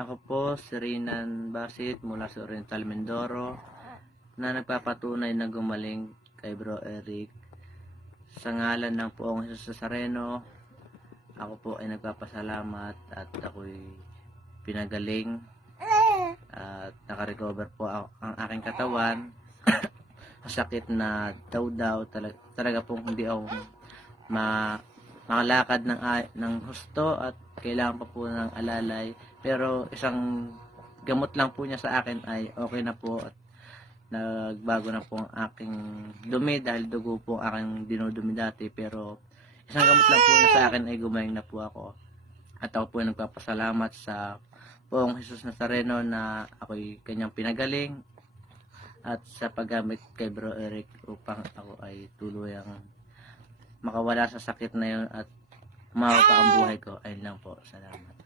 Ako po si Rinan Basit mula sa Oriental Mindoro na nagpapatunay na gumaling kay Bro Eric. Sa ngalan ng poong Jesus Nazareno, ako po ay nagpapasalamat at ako'y pinagaling at nakarecover po ako, ang aking katawan sa sakit na daw daw talaga, talaga pong hindi ako ma makalakad ng ng husto at kailangan pa po ng alalay. Pero isang gamot lang po niya sa akin ay okay na po at nagbago na po ang aking dumi dahil dugo po ang aking dinudumi dati. Pero isang gamot lang po niya sa akin ay gumaling na po ako. At ako po ay nagpapasalamat sa poong Jesus Nazareno na ako'y kanyang pinagaling at sa paggamit kay Bro Eric upang ako ay tuluyang makawala sa sakit na yun at umawa pa ang buhay ko. Ayun lang po. Salamat.